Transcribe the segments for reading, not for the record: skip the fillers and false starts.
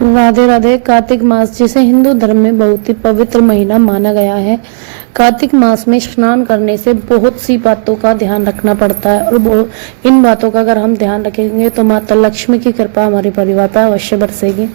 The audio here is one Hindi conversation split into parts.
राधे राधे। कार्तिक मास जिसे हिंदू धर्म में बहुत ही पवित्र महीना माना गया है। कार्तिक मास में स्नान करने से बहुत सी बातों का ध्यान रखना पड़ता है और इन बातों का अगर हम ध्यान रखेंगे तो माता लक्ष्मी की कृपा हमारे परिवार पर अवश्य बरसेगी।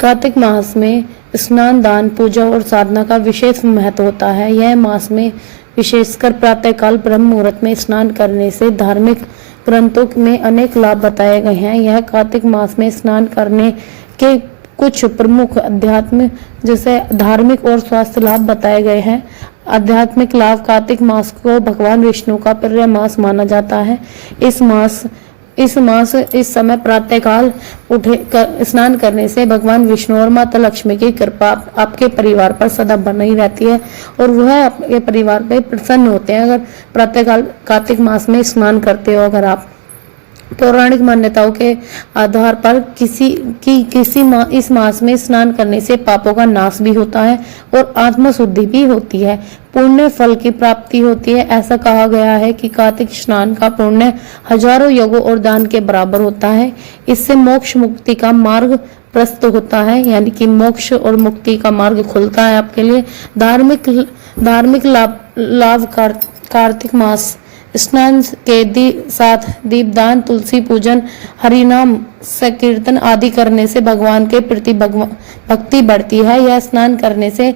कार्तिक मास में स्नान, दान, पूजा और साधना का विशेष महत्व होता है। यह मास में विशेषकर प्रातःकाल ब्रह्म मुहूर्त में स्नान करने से धार्मिक ग्रंथों में अनेक लाभ बताए गए हैं। यह कार्तिक मास में स्नान करने के कुछ प्रमुख अध्यात्म जैसे धार्मिक और स्वास्थ्य लाभ बताए गए हैं। आध्यात्मिक लाभ: कार्तिक मास को भगवान विष्णु का प्रिय मास माना जाता है। इस समय प्रातःकाल स्नान करने से भगवान विष्णु और माता लक्ष्मी की कृपा आपके परिवार पर सदा बनी रहती है और वह आपके परिवार पे प्रसन्न होते हैं अगर प्रातःकाल कार्तिक मास में स्नान करते हो। अगर आप पौराणिक मान्यताओं के आधार पर इस मास में स्नान करने से पापों का नाश भी होता है और आत्म शुद्धि भी होती है, पुण्य फल की प्राप्ति होती है। ऐसा कहा गया है कि कार्तिक स्नान का पुण्य हजारों यज्ञों और दान के बराबर होता है। इससे मोक्ष मुक्ति का मार्ग प्रशस्त होता है, यानी कि मोक्ष और मुक्ति का मार्ग खुलता है आपके लिए। धार्मिक लाभ कार्तिक मास: स्नान के साथ दीपदान, तुलसी पूजन, हरिनाम संकीर्तन आदि करने से भगवान के प्रति भक्ति बढ़ती है। यह स्नान करने से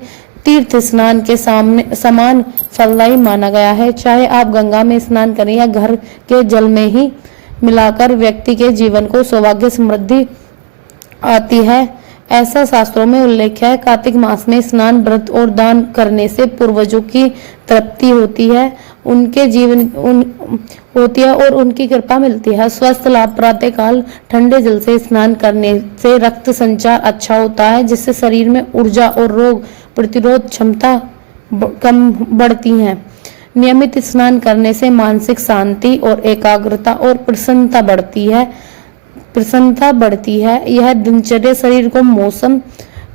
तीर्थ स्नान के समान फलदायी माना गया है। चाहे आप गंगा में स्नान करें या घर के जल में ही मिलाकर व्यक्ति के जीवन को सौभाग्य समृद्धि आती है, ऐसा शास्त्रों में उल्लेख है। कार्तिक मास में स्नान, व्रत और दान करने से पूर्वजों की तृप्ति होती है, उनके जीवन होती है और उनकी कृपा मिलती है। स्वस्थ लाभ: प्रातःकाल ठंडे जल से स्नान करने से रक्त संचार अच्छा होता है, जिससे शरीर में ऊर्जा और रोग प्रतिरोध क्षमता कम बढ़ती है। नियमित स्नान करने से मानसिक शांति और एकाग्रता और प्रसन्नता बढ़ती है। यह दिनचर्या शरीर को मौसम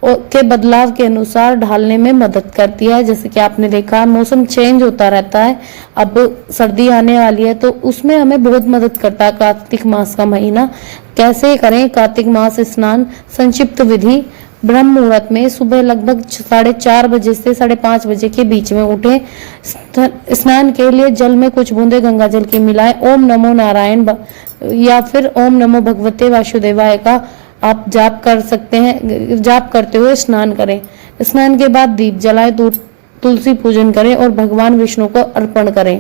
के बदलाव के अनुसार ढालने में मदद करती है। जैसे कि आपने देखा मौसम चेंज होता रहता है, अब सर्दी आने वाली है तो उसमें हमें बहुत मदद करता है कार्तिक मास का महीना। कैसे करें कार्तिक मास स्नान? संक्षिप्त विधि: ब्रह्म मुहूर्त में सुबह लगभग 4:30 बजे से 5:30 बजे के बीच में उठे। स्नान के लिए जल में कुछ बूंदे गंगा जल की मिलाएं। ओम नमो नारायण या फिर ओम नमो भगवते वासुदेवाय का आप जाप कर सकते हैं। जाप करते हुए स्नान करें। स्नान के बाद दीप जलाएं, तुलसी पूजन करें और भगवान विष्णु को अर्पण करें।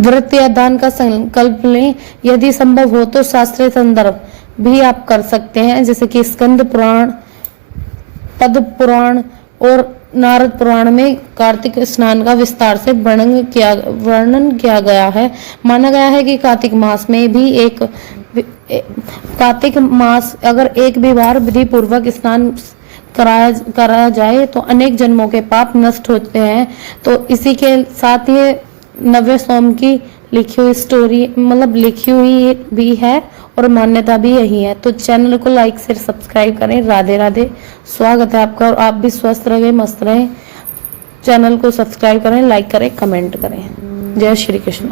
व्रत या दान का संकल्प लें। यदि संभव हो तो शास्त्रीय संदर्भ भी आप कर सकते हैं, जैसे कि स्कंद पुराण, पद्म पुराण और नारद पुराण में कार्तिक स्नान का विस्तार से वर्णन किया गया है। माना गया है कि कार्तिक मास अगर एक भी बार विधि पूर्वक स्नान कराया जाए तो अनेक जन्मों के पाप नष्ट होते हैं। तो इसी के साथ ये नव्य सोम की लिखी हुई स्टोरी लिखी हुई भी है और मान्यता भी यही है। तो चैनल को लाइक शेयर सब्सक्राइब करें। राधे राधे। स्वागत है आपका और आप भी स्वस्थ रहे, मस्त रहें। चैनल को सब्सक्राइब करें, लाइक करें, कमेंट करें। जय श्री कृष्ण।